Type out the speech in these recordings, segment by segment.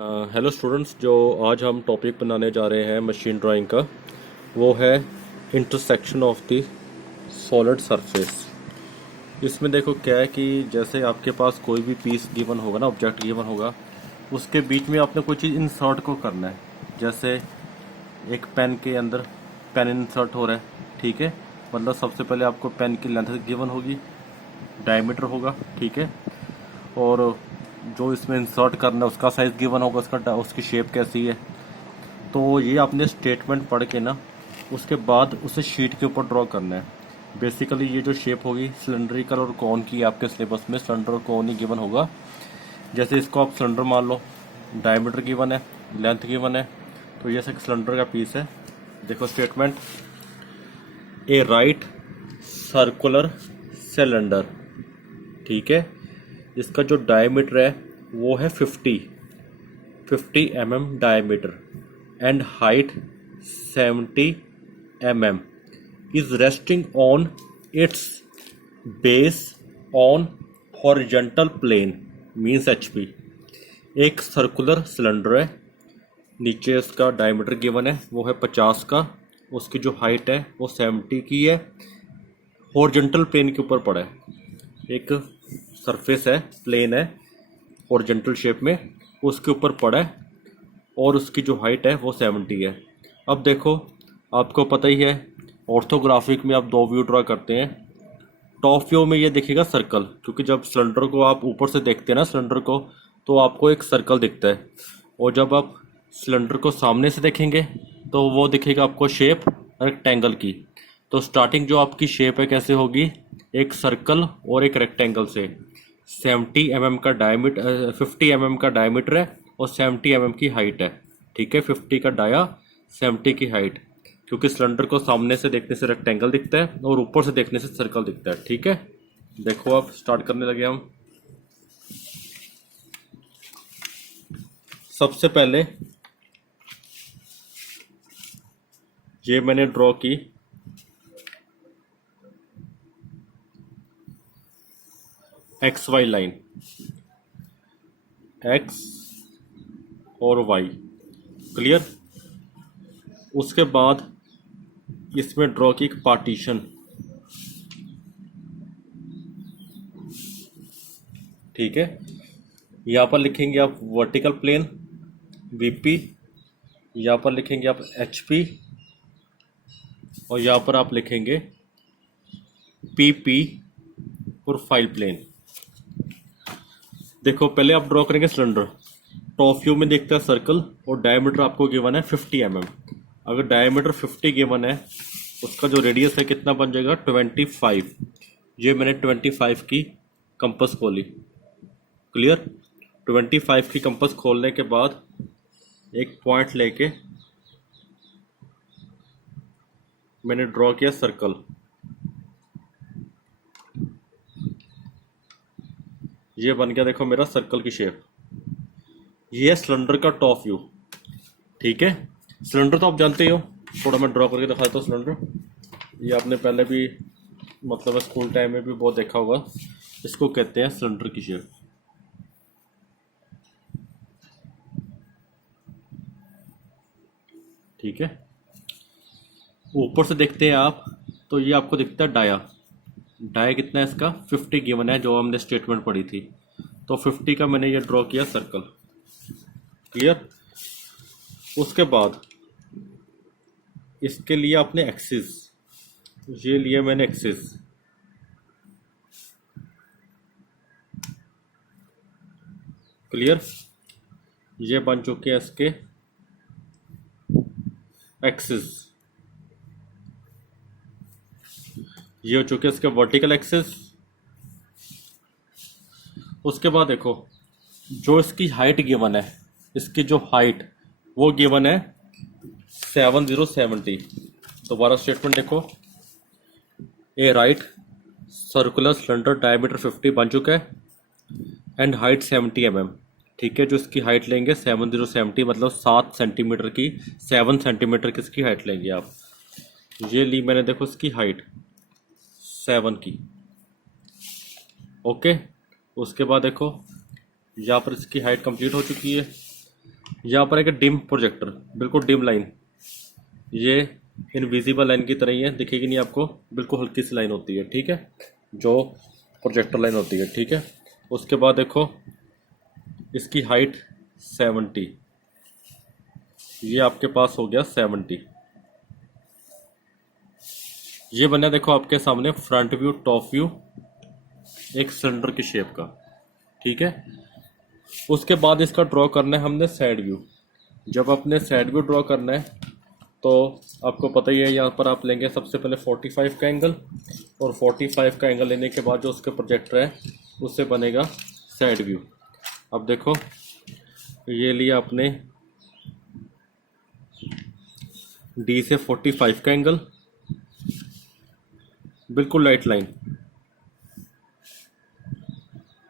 Hello students, जो आज हम टॉपिक बनाने जा रहे हैं मशीन ड्राइंग का, वो है intersection of the solid surface. इसमें देखो क्या है कि जैसे आपके पास कोई भी पीस गिवन होगा ना, ऑब्जेक्ट गिवन होगा, उसके बीच में आपने कोई चीज़ इंसर्ट को करना है। जैसे एक पेन के अंदर पेन इंसर्ट हो रहा है, ठीक है। मतलब सबसे पहले आपको पेन की लेंथ गिवन होगी, डायमीटर होगा, ठीक है। और जो इसमें इंसर्ट करना है उसका साइज गिवन होगा, उसकी शेप कैसी है। तो ये आपने स्टेटमेंट पढ़ के ना, उसके बाद उसे शीट के ऊपर ड्रॉ करना है। बेसिकली ये जो शेप होगी सिलेंड्रिकल और कॉन की, आपके सिलेबस में सिलेंडर और कॉन ही गिवन होगा। जैसे इसको आप सिलेंडर मान लो, डायमीटर गिवन है, लेंथ गिवन है, तो ये सिलेंडर का पीस है। देखो स्टेटमेंट, ए राइट सर्कुलर सिलेंडर, ठीक है। इसका जो डायमीटर है वो है 50 mm diameter and height 70 mm, is resting on its base on horizontal plane means HP। एक सर्कुलर सिलेंडर है, नीचे उसका डायमीटर गिवन है वो है 50 का, उसकी जो हाइट है वो 70 की है, हॉरिजॉन्टल प्लेन के ऊपर पड़ा है। एक सरफेस है, प्लेन है, हॉरिजॉन्टल शेप में, उसके ऊपर पड़ा है, और उसकी जो हाइट है वो 70 है। अब देखो, आपको पता ही है ऑर्थोग्राफिक में आप दो व्यू ड्रा करते हैं। टॉप व्यू में ये दिखेगा सर्कल, क्योंकि जब सिलेंडर को आप ऊपर से देखते हैं ना सिलेंडर को, तो आपको एक सर्कल दिखता है। और जब आप सिलेंडर को सामने से देखेंगे तो वो दिखेगा आपको शेप रेक्टेंगल की। तो स्टार्टिंग जो आपकी शेप है कैसे होगी, एक सर्कल और एक रेक्टेंगल से। 70 mm का डायमीटर, 50 mm का डायमीटर है और 70 mm की हाइट है, ठीक है। 50 का डाया, 70 की हाइट, क्योंकि सिलेंडर को सामने से देखने से रेक्टेंगल दिखता है और ऊपर से देखने से सर्कल दिखता है, ठीक है। देखो अब स्टार्ट करने लगे हम। सबसे पहले ये मैंने ड्रॉ की XY लाइन, X और Y, क्लियर। उसके बाद इसमें ड्रॉ की एक पार्टीशन, ठीक है। यहाँ पर लिखेंगे आप वर्टिकल प्लेन VP, यहाँ पर लिखेंगे आप HP, और यहाँ पर आप लिखेंगे PP प्रोफाइल प्लेन। देखो पहले आप ड्रॉ करेंगे सिलेंडर, टॉप व्यू में देखता है सर्कल, और डायमीटर आपको गिवन है 50 mm। अगर डायमीटर 50 गिवन है, उसका जो रेडियस है कितना बन जाएगा 25। ये मैंने 25 की कंपास खोली, क्लियर। 25 की कंपास खोलने के बाद एक पॉइंट लेके मैंने ड्रॉ किया सर्कल। ये बन गया देखो मेरा सर्कल की शेप। ये है सिलेंडर का टॉप व्यू, ठीक है। सिलेंडर तो आप जानते ही हो, थोड़ा मैं ड्रॉ करके दिखा देता हूँ सिलेंडर। ये आपने पहले भी मतलब स्कूल टाइम में भी बहुत देखा होगा। इसको कहते हैं सिलेंडर की शेप, ठीक है। ऊपर से देखते हैं आप तो ये आपको दिखता है डाया। डाया कितना है इसका 50 गिवन है, जो हमने स्टेटमेंट पढ़ी थी। तो 50 का मैंने ये ड्रॉ किया सर्कल, क्लियर। उसके बाद इसके लिए आपने एक्सिस, ये लिए मैंने एक्सिस, क्लियर। ये बन चुके हैं इसके एक्सिस, ये हो चुके हैं इसके वर्टिकल एक्सिस। उसके बाद देखो जो इसकी हाइट गिवन है, इसकी जो हाइट वो गिवन है 7070। दोबारा स्टेटमेंट देखो, a right circular cylinder diameter 50 बन चुका है एंड हाइट 70 mm, ठीक है। जो इसकी हाइट लेंगे 7070, मतलब 7 सेंटीमीटर की, 7 सेंटीमीटर की इसकी हाइट लेंगे आप। ये ली मैंने, देखो इसकी हाइट 7 की, ओके। उसके बाद देखो यहाँ पर इसकी हाइट कंप्लीट हो चुकी है। यहाँ पर एक डिम प्रोजेक्टर, बिल्कुल डिम लाइन, ये इनविजिबल लाइन की तरह ही है, दिखेगी नहीं आपको, बिल्कुल हल्की सी लाइन होती है, ठीक है, जो प्रोजेक्टर लाइन होती है, ठीक है। उसके बाद देखो इसकी हाइट 70, ये आपके पास हो गया 70। ये बना देखो आपके सामने फ्रंट व्यू, टॉप व्यू, एक सिलेंडर की शेप का, ठीक है। उसके बाद इसका ड्रॉ करना है हमने साइड व्यू। जब अपने साइड व्यू ड्रॉ करना है तो आपको पता ही है, यहाँ पर आप लेंगे सबसे पहले 45 का एंगल, और 45 का एंगल लेने के बाद जो उसके प्रोजेक्टर है उससे बनेगा साइड व्यू। अब देखो ये लिया आपने डी से 45 का एंगल, बिल्कुल लाइट लाइन,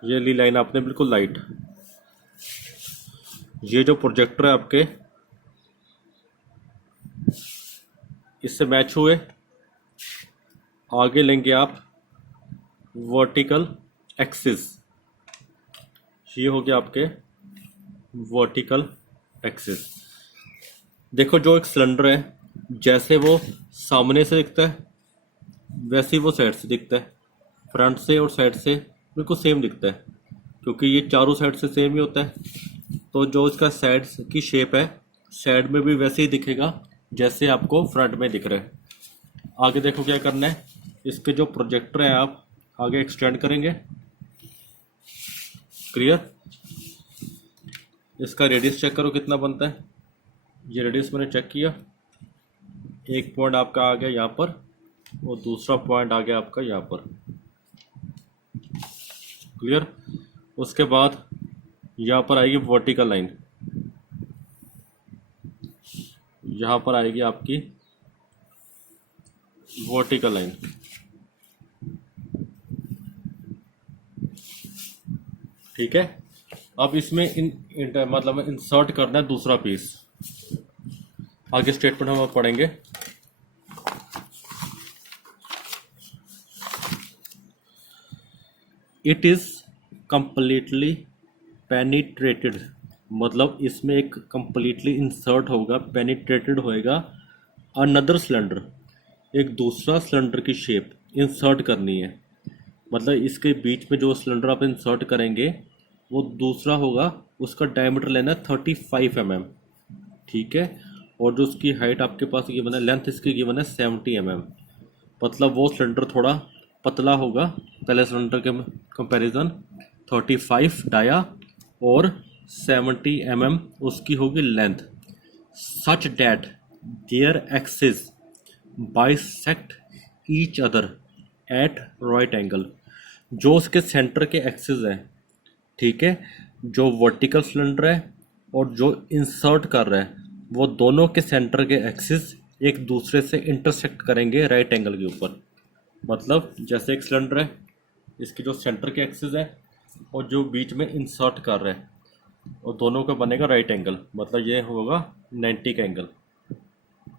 ये ली लाइन आपने बिल्कुल लाइट। ये जो प्रोजेक्टर है आपके इससे मैच हुए, आगे लेंगे आप वर्टिकल एक्सिस, ये हो गया आपके वर्टिकल एक्सिस। देखो जो एक सिलेंडर है जैसे वो सामने से दिखता है वैसे ही वो साइड से दिखता है, फ्रंट से और साइड से बिल्कुल सेम दिखता है, क्योंकि ये चारों साइड से सेम ही होता है। तो जो इसका साइड की शेप है साइड में भी वैसे ही दिखेगा जैसे आपको फ्रंट में दिख रहा है। आगे देखो क्या करना है, इसके जो प्रोजेक्टर है आप आगे एक्सटेंड करेंगे, क्लियर। इसका रेडियस चेक करो कितना बनता है, ये रेडियस मैंने चेक किया, एक पॉइंट आपका आ गया यहाँ पर और दूसरा पॉइंट आ गया आपका यहाँ पर, क्लियर। उसके बाद यहाँ पर आएगी वर्टिकल लाइन, यहाँ पर आएगी आपकी वर्टिकल लाइन, ठीक है। अब इसमें मतलब इंसर्ट करना है दूसरा पीस, आगे स्टेटमेंट हम पढ़ेंगे। इट इज कंप्लीटली पेनिट्रेटेड, मतलब इसमें एक कंप्लीटली इंसर्ट होगा, पेनिट्रेटेड होएगा अनदर सिलेंडर, एक दूसरा सिलेंडर की शेप इंसर्ट करनी है। मतलब इसके बीच में जो सिलेंडर आप इंसर्ट करेंगे वो दूसरा होगा, उसका डायमीटर लेना है 35 mm, ठीक है। और जो उसकी हाइट आपके पास गिवन है, लेंथ इसकी गिवन है 70 mm, मतलब वो सिलेंडर थोड़ा पतला होगा पहले सिलेंडर के कंपैरिजन, 35 डाया और 70 mm उसकी होगी length, such that their axis bisect each other at right angle, जो उसके सेंटर के एक्सिस है, ठीक है, जो वर्टिकल सिलेंडर है और जो इंसर्ट कर रहा है वो दोनों के सेंटर के एक्सिस एक दूसरे से इंटरसेक्ट करेंगे राइट एंगल के ऊपर। मतलब जैसे एक सिलेंडर है, इसकी जो सेंटर के एक्सिस है और जो बीच में इंसर्ट कर रहा है और दोनों का बनेगा राइट एंगल, मतलब ये होगा 90 का एंगल,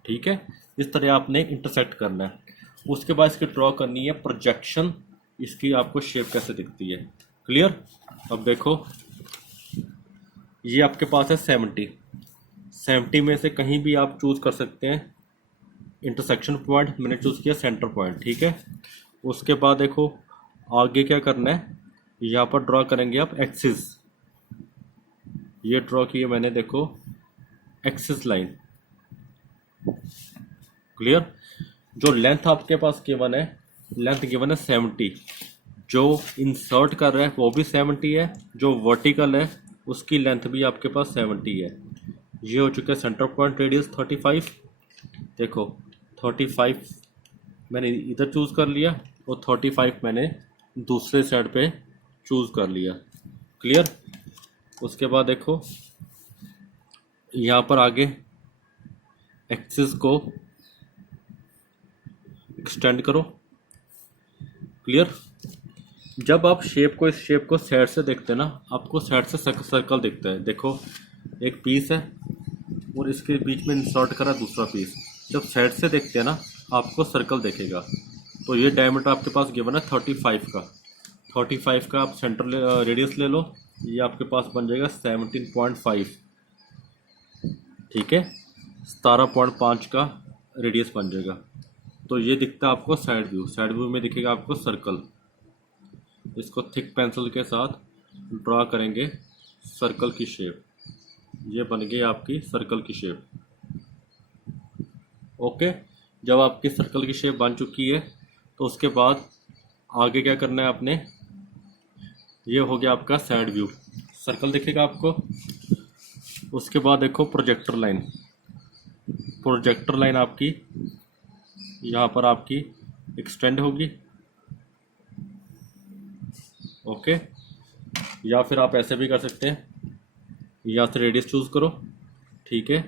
ठीक है। इस तरह आपने इंटरसेक्ट करना है। उसके बाद इसकी ड्रॉ करनी है प्रोजेक्शन, इसकी आपको शेप कैसे दिखती है, क्लियर। अब देखो ये आपके पास है 70 में से कहीं भी आप चूज कर सकते हैं इंटरसेक्शन पॉइंट, मैंने चूज किया सेंटर पॉइंट, ठीक है। उसके बाद देखो आगे क्या करना है, यहाँ पर ड्रॉ करेंगे आप एक्सिस, ये ड्रॉ किए मैंने, देखो एक्सिस लाइन, क्लियर। जो लेंथ आपके पास गिवन है, लेंथ गिवन है 70, जो इंसर्ट कर रहा है वो भी 70 है, जो वर्टिकल है उसकी लेंथ भी आपके पास 70 है। ये हो चुका है सेंटर पॉइंट, रेडियस 35, देखो 35 मैंने इधर चूज़ कर लिया और 35 मैंने दूसरे साइड पे चूज़ कर लिया, क्लियर। उसके बाद देखो यहाँ पर आगे एक्सिस को एक्सटेंड करो, क्लियर। जब आप इस शेप को साइड से देखते हैं ना, आपको साइड से सर्कल दिखता है, देखो एक पीस है और इसके बीच में इंसर्ट करा दूसरा पीस, जब साइड से देखते हैं ना आपको सर्कल देखेगा। तो ये डायमीटर आपके पास गिवन है 35 का आप सेंटर रेडियस ले लो, ये आपके पास बन जाएगा 17.5, ठीक है, 17.5 का रेडियस बन जाएगा। तो ये दिखता है आपको साइड व्यू। साइड व्यू में दिखेगा आपको सर्कल। इसको थिक पेंसिल के साथ ड्रा करेंगे सर्कल की शेप। ये बन गई आपकी सर्कल की शेप। ओके, जब आपकी सर्कल की शेप बन चुकी है तो उसके बाद आगे क्या करना है आपने, ये हो गया आपका साइड व्यू, सर्कल दिखेगा आपको। उसके बाद देखो प्रोजेक्टर लाइन। प्रोजेक्टर लाइन आपकी यहाँ पर आपकी एक्सटेंड होगी। ओके, या फिर आप ऐसे भी कर सकते हैं, यहाँ से रेडियस चूज़ करो। ठीक है,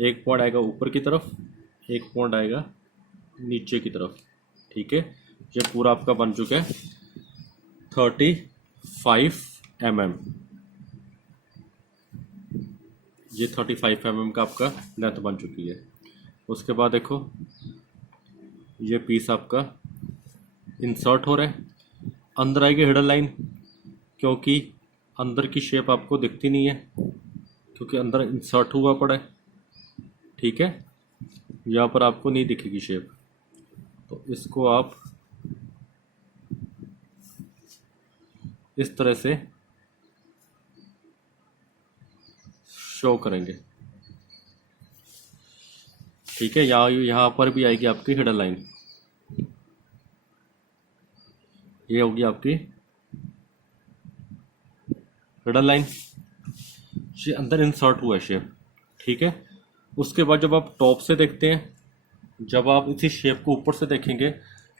एक पॉइंट आएगा ऊपर की तरफ, एक पॉइंट आएगा नीचे की तरफ। ठीक है, ये पूरा आपका बन चुका है 35 mm। ये 35 mm का आपका लेंथ बन चुकी है। उसके बाद देखो ये पीस आपका इंसर्ट हो रहा है। अंदर आएगी हिडन लाइन, क्योंकि अंदर की शेप आपको दिखती नहीं है क्योंकि अंदर इंसर्ट हुआ पड़ा है। ठीक है, यहाँ पर आपको नहीं दिखेगी शेप, तो इसको आप इस तरह से शो करेंगे। ठीक है, यहाँ पर भी आएगी आपकी हिडन लाइन। ये होगी आपकी हिडन लाइन, ये अंदर इंसर्ट हुआ है शेप। ठीक है, उसके बाद जब आप टॉप से देखते हैं, जब आप इसी शेप को ऊपर से देखेंगे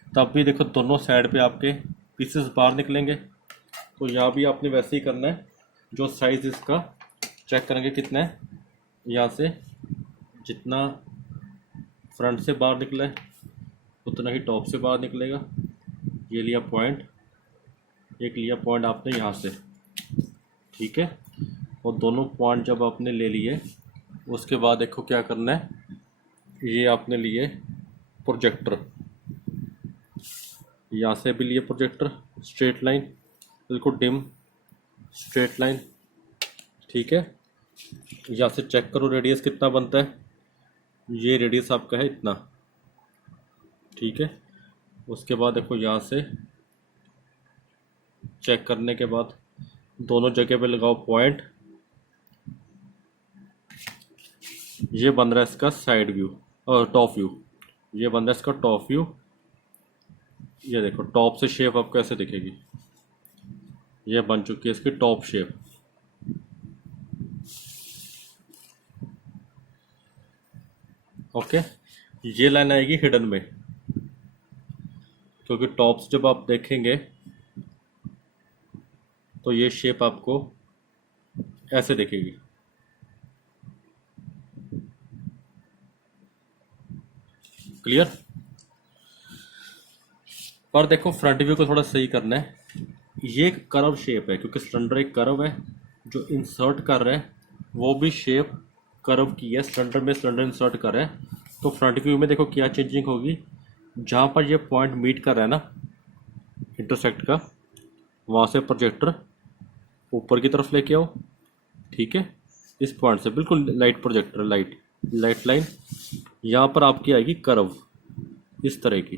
तब भी देखो दोनों साइड पे आपके पीसेस बाहर निकलेंगे। तो यहाँ भी आपने वैसे ही करना है। जो साइज़ इसका चेक करेंगे कितना है, यहाँ से जितना फ्रंट से बाहर निकला है उतना ही टॉप से बाहर निकलेगा। ये लिया पॉइंट, एक लिया पॉइंट आपने यहाँ से। ठीक है, और दोनों पॉइंट जब आपने ले लिए उसके बाद देखो क्या करना है, ये आपने लिए प्रोजेक्टर, यहाँ से भी लिए प्रोजेक्टर, स्ट्रेट लाइन बिल्कुल डिम स्ट्रेट लाइन। ठीक है, यहाँ से चेक करो रेडियस कितना बनता है। ये रेडियस आपका है इतना। ठीक है, उसके बाद देखो यहाँ से चेक करने के बाद दोनों जगह पे लगाओ पॉइंट। ये बन रहा है इसका साइड व्यू और टॉप व्यू। ये बन रहा है इसका टॉप व्यू। ये देखो टॉप से शेप आपको ऐसे दिखेगी। ये बन चुकी है इसकी टॉप शेप। ओके, ये लाइन आएगी हिडन में, क्योंकि टॉप से जब आप देखेंगे तो ये शेप आपको ऐसे दिखेगी। क्लियर? पर देखो फ्रंट व्यू को थोड़ा सही करना है। ये कर्व शेप है क्योंकि सिलेंडर एक कर्व है, जो इंसर्ट कर रहा है वो भी शेप कर्व की है। सिलेंडर में सिलेंडर इंसर्ट कर रहा है, तो फ्रंट व्यू में देखो क्या चेंजिंग होगी। जहाँ पर ये पॉइंट मीट कर रहा है ना इंटरसेक्ट का, वहाँ से प्रोजेक्टर ऊपर की तरफ लेके आओ। ठीक है, इस पॉइंट से बिल्कुल लाइट प्रोजेक्टर लाइट लाइन यहाँ पर आपकी आएगी कर्व इस तरह की।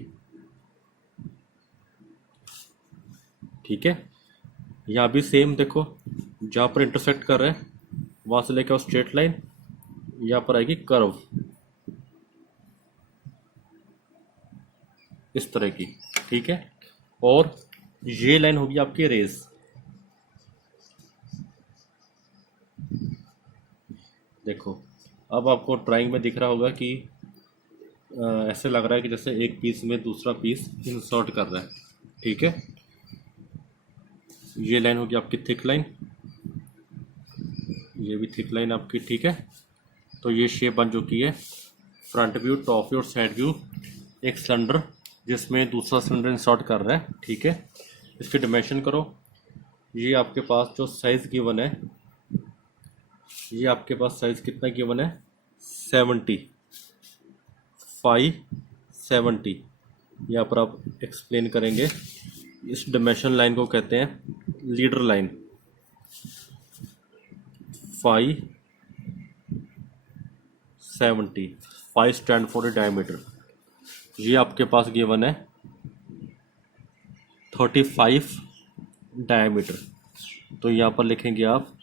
ठीक है, यहाँ भी सेम देखो, जहाँ पर इंटरसेक्ट कर रहे हैं वहाँ से लेकर आओ स्ट्रेट लाइन, यहाँ पर आएगी कर्व इस तरह की। ठीक है, और ये लाइन होगी आपकी रेस। देखो अब आपको ड्राइंग में दिख रहा होगा कि ऐसे लग रहा है कि जैसे एक पीस में दूसरा पीस इंसर्ट कर रहा है। ठीक है, ये लाइन होगी आपकी थिक लाइन, ये भी थिक लाइन आपकी। ठीक है, तो ये शेप बन चुकी है फ्रंट व्यू, टॉप व्यू और साइड व्यू। एक सिलेंडर जिसमें दूसरा सिलेंडर इंसर्ट कर रहा है। ठीक है, इसकी डिमेंशन करो। ये आपके पास जो साइज़ गिवन है, ये आपके पास साइज़ कितना गिवन है 70 यहाँ पर आप एक्सप्लेन करेंगे। इस डिमेंशन लाइन को कहते हैं leader line. 5 70, 5 stand for diameter. ये आपके पास गिवन है 35 डायमीटर, तो यहाँ पर लिखेंगे आप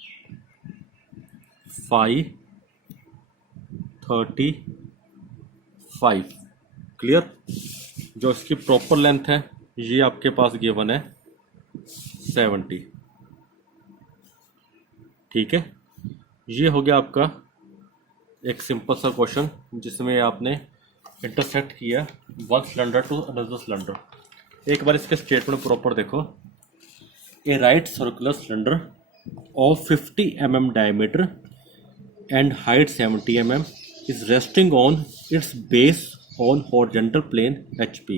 535। क्लियर। जो इसकी प्रॉपर लेंथ है ये आपके पास गिवन है 70। ठीक है, ये हो गया आपका एक सिंपल सा क्वेश्चन जिसमें आपने इंटरसेक्ट किया one cylinder to another cylinder. एक बार इसके स्टेटमेंट प्रॉपर देखो। A right circular cylinder of 50 mm diameter and height 70 mm is resting on its base on horizontal plane HP.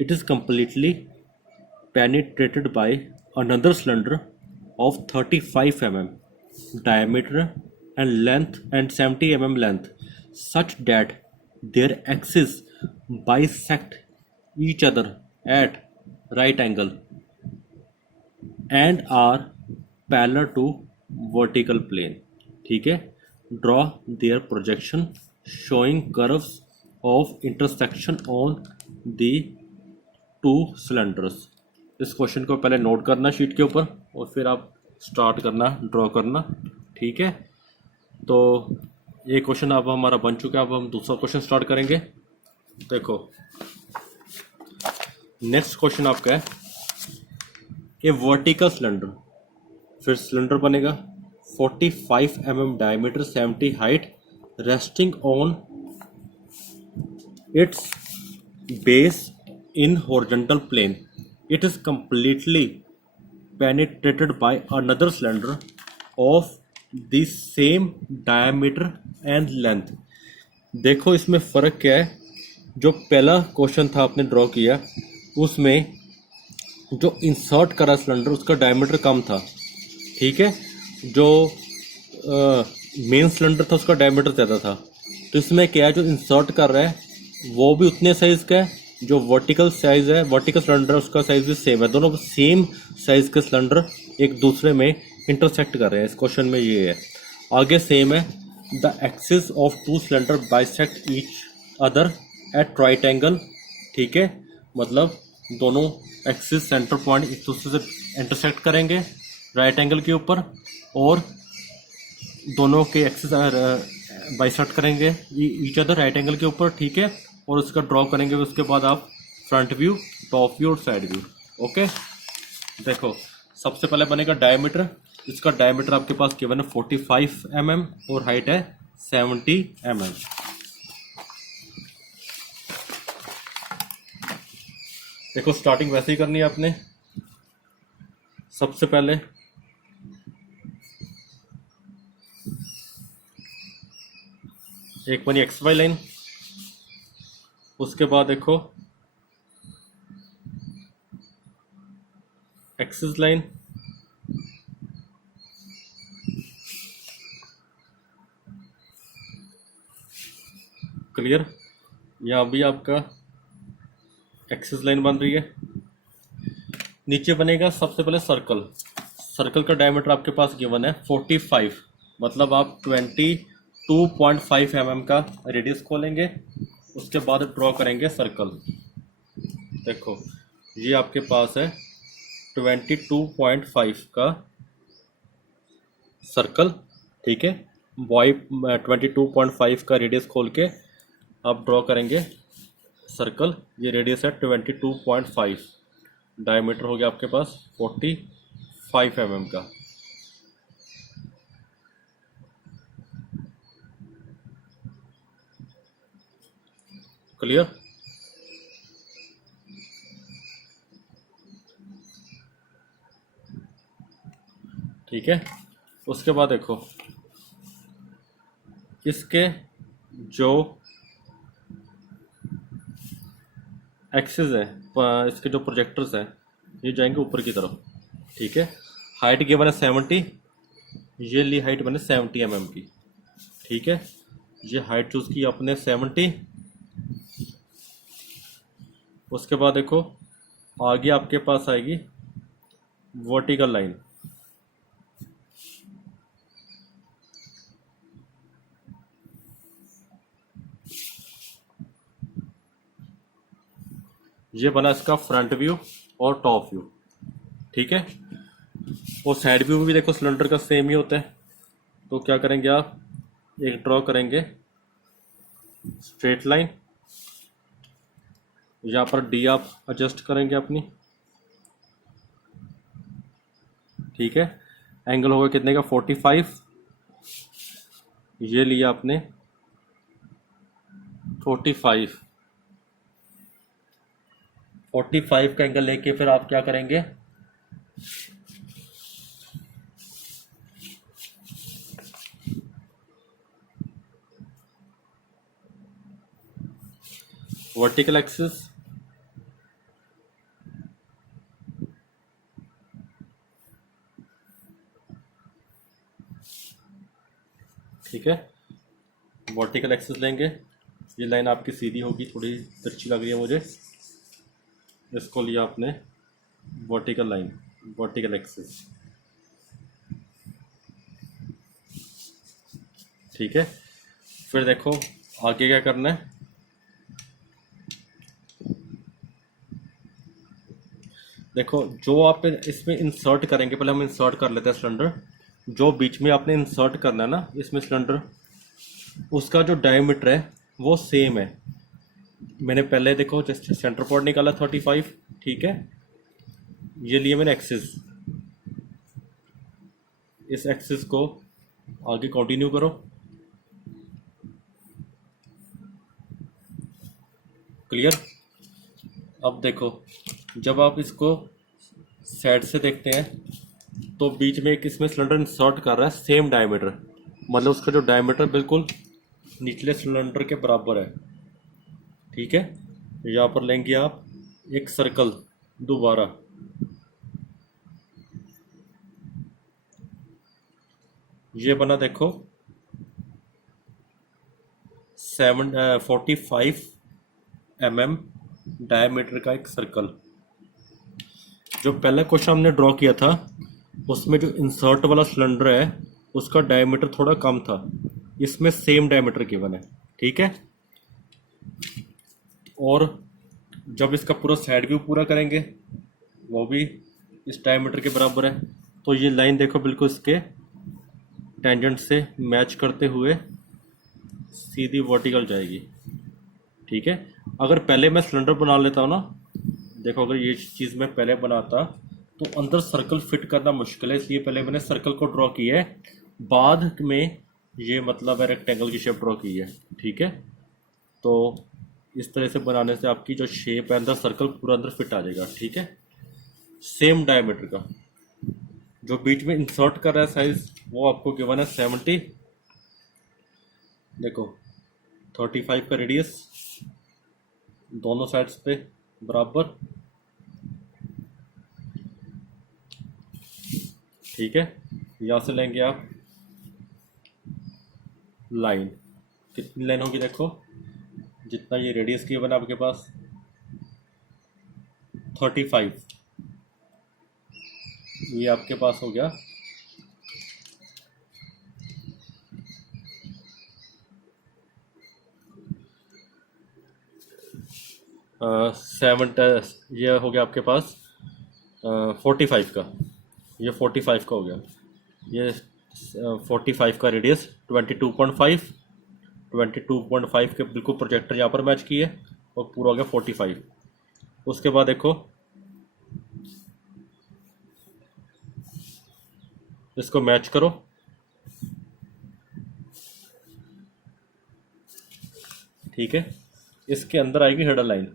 It is completely penetrated by another cylinder of 35 mm diameter and length and 70 mm length such that their axes bisect each other at right angle and are parallel to vertical plane. ठीक है, draw their projection showing curves of intersection on the two cylinders. इस question को पहले note करना sheet के ऊपर और फिर आप स्टार्ट करना ड्रॉ करना। ठीक है, तो ये क्वेश्चन अब हमारा बन चुका है। अब हम दूसरा क्वेश्चन स्टार्ट करेंगे। देखो नेक्स्ट क्वेश्चन आपका है ए वर्टिकल सिलेंडर। फिर सिलेंडर बनेगा 45 mm diameter, 70 height, resting on its base in horizontal plane. It is completely penetrated by another cylinder of the same diameter and length. देखो इसमें फ़र्क क्या है। जो पहला क्वेश्चन था आपने ड्रॉ किया उसमें जो इंसर्ट करा सिलेंडर उसका डायमीटर कम था। ठीक है, जो मेन सिलेंडर था उसका डायमीटर ज़्यादा था। तो इसमें क्या है, जो इंसर्ट कर रहा है वो भी उतने साइज़ का है, जो वर्टिकल साइज़ है वर्टिकल सिलेंडर है उसका साइज़ भी सेम है। दोनों सेम साइज़ के सिलेंडर एक दूसरे में इंटरसेक्ट कर रहे हैं। इस क्वेश्चन में ये है। आगे सेम है, the axis of two cylinder bisect each other at right angle. ठीक है, मतलब दोनों एक्सिस सेंटर पॉइंट एक दूसरे से इंटरसेक्ट करेंगे राइट एंगल के ऊपर, और दोनों के एक्सिस बाइसेक्ट करेंगे ईच अदर राइट एंगल के ऊपर। ठीक है, और उसका ड्रॉ करेंगे। उसके बाद आप फ्रंट व्यू, टॉप व्यू और साइड व्यू। ओके, देखो सबसे पहले बनेगा डायमीटर। इसका डायमीटर आपके पास गिवन है 45 mm और हाइट है 70 mm। देखो स्टार्टिंग वैसे ही करनी है आपने। सबसे पहले एक बनी एक्स वाई लाइन, उसके बाद देखो एक्सिस लाइन, क्लियर। यहाँ भी आपका एक्सिस लाइन बन रही है। नीचे बनेगा सबसे पहले सर्कल। सर्कल का डायमीटर आपके पास गिवन है 45, मतलब आप 22.5 mm का रेडियस खोलेंगे। उसके बाद ड्रॉ करेंगे सर्कल। देखो ये आपके पास है 22.5 का सर्कल। ठीक है, बॉय 22.5 का रेडियस खोल के आप ड्रॉ करेंगे सर्कल। ये रेडियस है 22.5, डायमीटर हो गया आपके पास 45 mm का। क्लियर। ठीक है, उसके बाद देखो इसके जो एक्सिस है, इसके जो प्रोजेक्टर्स हैं ये जाएंगे ऊपर की तरफ। ठीक है, हाइट गिवन है 70, ये ली हाइट बने 70 mm की। ठीक है, ये हाइट चूज की अपने 70। उसके बाद देखो आगे आपके पास आएगी वर्टिकल लाइन। ये बना इसका फ्रंट व्यू और टॉप व्यू, ठीक है। और साइड व्यू भी देखो सिलेंडर का सेम ही होता है। तो क्या करेंगे आप, एक ड्रॉ करेंगे स्ट्रेट लाइन, यहाँ पर डी आप एडजस्ट करेंगे अपनी, ठीक है। एंगल होगा कितने का, 45। ये लिया आपने 45। 45 का एंगल लेके फिर आप क्या करेंगे, वर्टिकल एक्सिस, ठीक है। वर्टिकल एक्सिस लेंगे, ये लाइन आपकी सीधी होगी, थोड़ी तिरछी लग रही है मुझे, इसको लिया आपने वर्टिकल लाइन, वर्टिकल एक्सिस, ठीक है। फिर देखो आगे क्या करना है, देखो जो आप इसमें इंसर्ट करेंगे, पहले हम इंसर्ट कर लेते हैं सिलेंडर। जो बीच में आपने इंसर्ट करना है ना इसमें सिलेंडर, उसका जो डायमीटर है वो सेम है। मैंने पहले देखो जस्ट सेंटर पॉइंट निकाला 35, ठीक है। ये लिए मैंने एक्सिस, इस एक्सिस को आगे कंटिन्यू करो, क्लियर। अब देखो जब आप इसको साइड से देखते हैं तो बीच में एक इसमें सिलेंडर इंसर्ट कर रहा है सेम डायमीटर, मतलब उसका जो डायमीटर बिल्कुल निचले सिलेंडर के बराबर है, ठीक है। यहाँ पर लेंगे आप एक सर्कल दोबारा, ये बना देखो 45 mm डायमीटर का एक सर्कल। जो पहला क्वेश्चन हमने ड्रॉ किया था उसमें जो इंसर्ट वाला सिलेंडर है उसका डायमीटर थोड़ा कम था, इसमें सेम डायमीटर गिवन है, ठीक है। और जब इसका पूरा साइड व्यू पूरा करेंगे वो भी इस डायमीटर के बराबर है। तो ये लाइन देखो बिल्कुल इसके टेंजेंट से मैच करते हुए सीधी वर्टिकल जाएगी, ठीक है। अगर पहले मैं सिलेंडर बना लेता हूँ ना, देखो अगर ये चीज़ मैं पहले बनाता तो अंदर सर्कल फिट करना मुश्किल है, इसलिए पहले मैंने सर्कल को ड्रॉ किया है, बाद में ये मतलब रेक्टेंगल की शेप ड्रॉ की है, ठीक है। तो इस तरह से बनाने से आपकी जो शेप है अंदर सर्कल पूरा अंदर फिट आ जाएगा, ठीक है। सेम डायमीटर का जो बीच में इंसर्ट कर रहा है साइज वो आपको गिवन है 70, देखो 35 का रेडियस, दोनों साइड्स पे बराबर, ठीक है। यहाँ से लेंगे आप लाइन, कितनी लाइन होगी देखो, जितना ये रेडियस की बना आपके पास 35, ये आपके पास हो गया 7, ये हो गया आपके पास 45 का, ये 45 का हो गया, ये 45 का रेडियस 22.5, 22.5 के बिल्कुल प्रोजेक्टर यहाँ पर मैच किए और पूरा हो गया 45। उसके बाद देखो इसको मैच करो, ठीक है। इसके अंदर आएगी हेडर लाइन,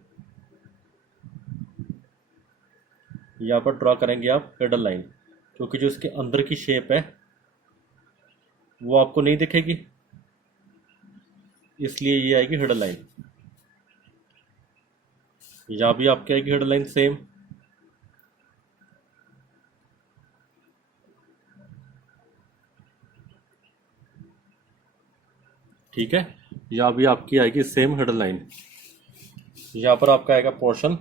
यहाँ पर ड्रॉ करेंगे आप हेडर लाइन, क्योंकि जो इसके अंदर की शेप है वो आपको नहीं दिखेगी, इसलिए ये आएगी हेडर लाइन। यहाँ भी आपकी आएगी हेडर लाइन सेम, ठीक है। यहाँ भी आपकी आएगी सेम हेडर लाइन। यहाँ पर आपका आएगा पोर्शन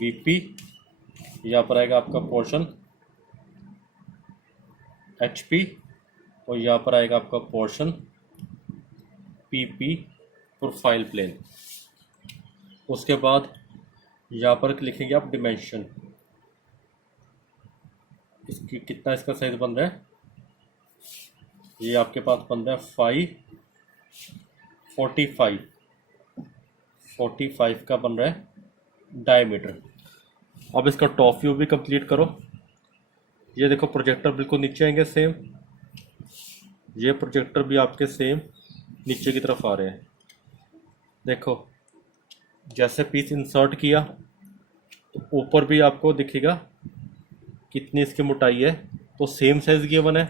वीपी, यहाँ पर आएगा आपका पोर्शन एचपी, और यहाँ पर आएगा आपका पोर्शन पीपी प्रोफाइल प्लेन। उसके बाद यहाँ पर लिखेंगे आप डिमेंशन, इसकी कितना इसका साइज बन रहा है, ये आपके पास बन रहा है 45 का बन रहा है डायमीटर। अब इसका टॉप व्यू भी कंप्लीट करो। ये देखो प्रोजेक्टर बिल्कुल नीचे आएंगे सेम, ये प्रोजेक्टर भी आपके सेम नीचे की तरफ आ रहे हैं। देखो जैसे पीस इंसर्ट किया तो ऊपर भी आपको दिखेगा कितनी इसकी मोटाई है, तो सेम साइज गिवन है,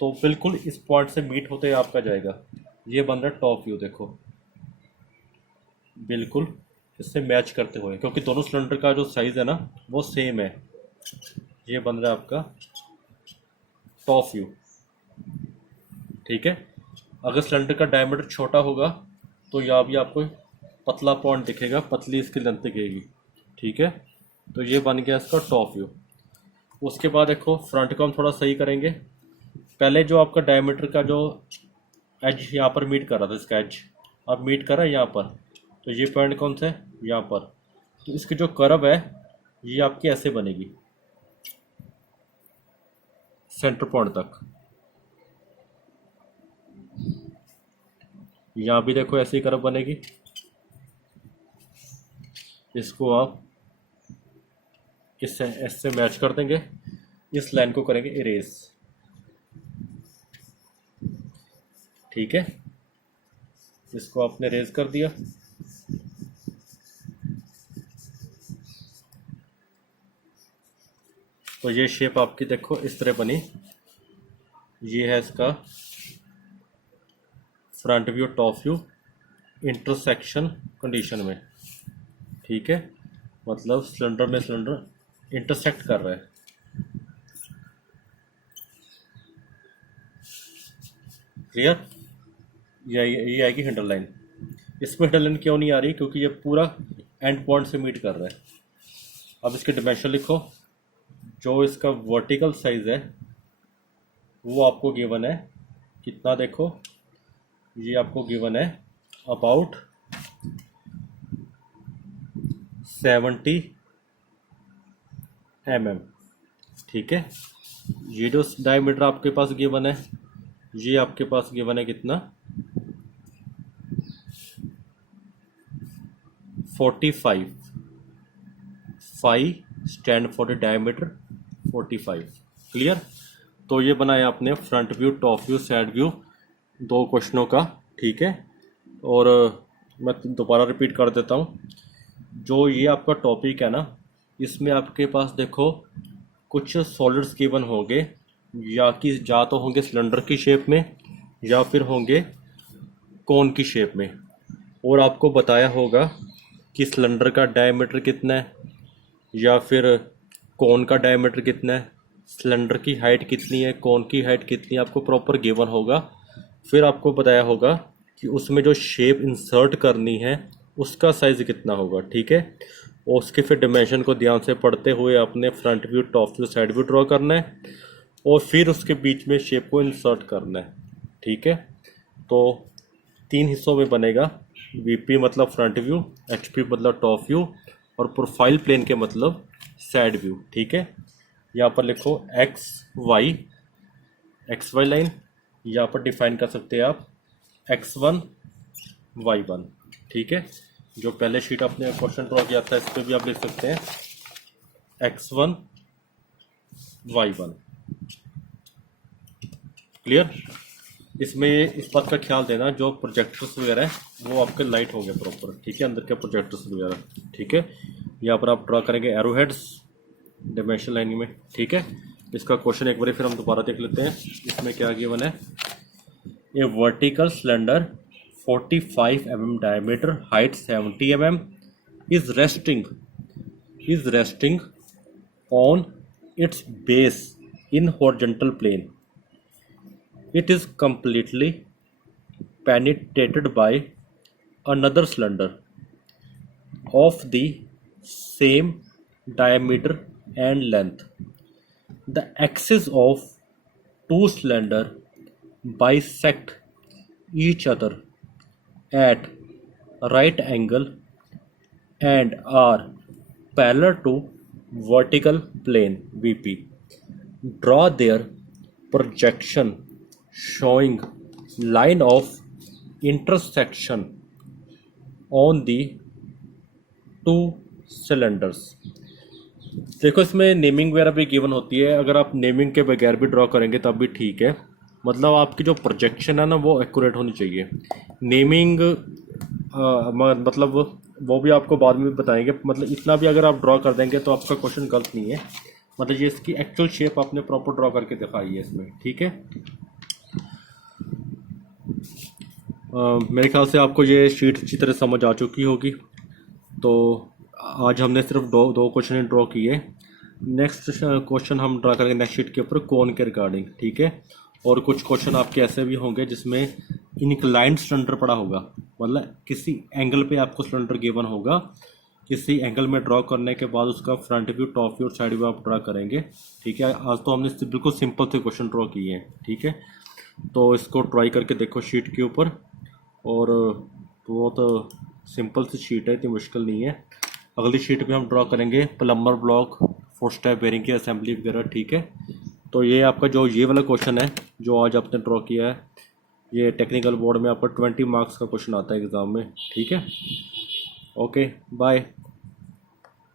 तो बिल्कुल इस पॉइंट से मीट होते आपका जाएगा। ये बन रहा है टॉप व्यू, देखो बिल्कुल इससे मैच करते हुए, क्योंकि दोनों सिलेंडर का जो साइज है ना वो सेम है। ये बन रहा है आपका टॉप व्यू, ठीक है। अगर सिलेंडर का डायमीटर छोटा होगा तो यहाँ भी आपको पतला पॉइंट दिखेगा, पतली इसकी लेंथ दिखेगी, ठीक है। तो ये बन गया इसका टॉप व्यू। उसके बाद देखो फ्रंट को हम थोड़ा सही करेंगे। पहले जो आपका डायमीटर का जो एज यहाँ पर मीट कर रहा था, इसका एज अब मीट कर रहा है यहाँ पर, तो ये पॉइंट कौन सा है, यहाँ पर। तो इसकी जो कर्व है ये आपकी ऐसे बनेगी सेंटर पॉइंट तक। यहाँ भी देखो ऐसी कर्व बनेगी। इसको आप इससे ऐसे मैच कर देंगे, इस लाइन को करेंगे इरेज, ठीक है। इसको आपने इरेज कर दिया। तो ये शेप आपकी देखो इस तरह बनी। ये है इसका front view top view intersection condition में, ठीक है। मतलब सिलेंडर में सिलेंडर इंटरसेक्ट कर रहा है। क्लियर। ये आएगी हैंडल लाइन। इसमें हैंडल लाइन क्यों नहीं आ रही, क्योंकि ये पूरा एंड पॉइंट से मीट कर रहा है। अब इसके डिमेंशन लिखो। जो इसका वर्टिकल साइज है वो आपको गिवन है कितना, देखो ये आपको गिवन है अबाउट 70 mm, ठीक है। ये जो डायमीटर आपके पास गिवन है ये आपके पास गिवन है कितना, 45। 5 stand for the diameter 45। Clear. तो ये बनाया आपने front view, top view, side view, 2 क्वेश्चनों का, ठीक है। और मैं दोबारा रिपीट कर देता हूँ। जो ये आपका टॉपिक है ना, इसमें आपके पास देखो कुछ सॉलिड्स गिवन होंगे, या तो होंगे सिलेंडर की शेप में या फिर होंगे कोन की शेप में। और आपको बताया होगा कि सिलेंडर का डायमीटर कितना है या फिर कोन का डायमीटर कितना है, सिलेंडर की हाइट कितनी है, कोन की हाइट कितनी है, आपको प्रॉपर गिवन होगा। फिर आपको बताया होगा कि उसमें जो शेप इंसर्ट करनी है उसका साइज़ कितना होगा, ठीक है। और उसके फिर डिमेंशन को ध्यान से पढ़ते हुए अपने front view, top view, side view draw करना है और फिर उसके बीच में शेप को इंसर्ट करना है, ठीक है। तो 3 हिस्सों में बनेगा। वीपी मतलब फ्रंट व्यू, एचपी मतलब टॉप व्यू और प्रोफाइल प्लेन के मतलब साइड व्यू, ठीक है। यहाँ पर लिखो एक्स वाई लाइन, यहाँ पर डिफाइन कर सकते हैं आप x1 y1, ठीक है। जो पहले शीट आपने क्वेश्चन ड्रॉ किया था इस पर भी आप लिख सकते हैं x1 y1। क्लियर। इसमें इस बात का ख्याल देना जो प्रोजेक्टर्स वगैरह है वो आपके लाइट हो गए प्रॉपर, ठीक है, अंदर के प्रोजेक्टर्स वगैरह, ठीक है। यहाँ पर आप ड्रॉ करेंगे एरो हेड्स डिमेंशन लाइन में, ठीक है। इसका क्वेश्चन एक बार फिर हम दोबारा देख लेते हैं। इसमें क्या गिवन है, ए vertical cylinder 45 mm diameter, height 70 mm, is resting on its base in horizontal plane. It is completely penetrated by another cylinder of the same diameter and length. The axes of 2 cylinders bisect each other at right angle and are parallel to vertical plane VP. Draw their projection showing line of intersection on the two cylinders. देखो इसमें naming वगैरह भी given होती है, अगर आप naming के बगैर भी ड्रॉ करेंगे तब भी ठीक है, मतलब आपकी जो प्रोजेक्शन है ना वो एक्यूरेट होनी चाहिए। नेमिंग मतलब वो भी आपको बाद में बताएंगे, मतलब इतना भी अगर आप ड्रॉ कर देंगे तो आपका क्वेश्चन गलत नहीं है, मतलब ये इसकी एक्चुअल शेप आपने प्रॉपर ड्रॉ करके दिखाई है इसमें, ठीक है। मेरे ख्याल से आपको ये शीट अच्छी तरह समझ आ चुकी होगी। तो आज हमने सिर्फ दो क्वेश्चन ड्रॉ किए। नेक्स्ट क्वेश्चन हम ड्रा करेंगे नेक्स्ट शीट के ऊपर कोन के रिगार्डिंग, ठीक है। और कुछ क्वेश्चन आपके ऐसे भी होंगे जिसमें इनक्लाइंड सिलेंडर पड़ा होगा, मतलब किसी एंगल पे आपको सिलेंडर गिवन होगा, किसी एंगल में ड्रॉ करने के बाद उसका फ्रंट व्यू, टॉप व्यू और साइड व्यू आप ड्रा करेंगे, ठीक है। आज तो हमने बिल्कुल सिंपल से क्वेश्चन ड्रॉ किए हैं, ठीक है। तो इसको ट्राई करके देखो शीट के ऊपर, और बहुत सिंपल सी शीट है, इतनी मुश्किल नहीं है। अगली शीट पे हम ड्रॉ करेंगे plummer block, four step bearing की असेंबली वगैरह, ठीक है। तो ये आपका जो ये वाला क्वेश्चन है जो आज आपने ड्रॉ किया है, ये टेक्निकल बोर्ड में आपका 20 मार्क्स का क्वेश्चन आता है एग्ज़ाम में, ठीक है। Okay bye.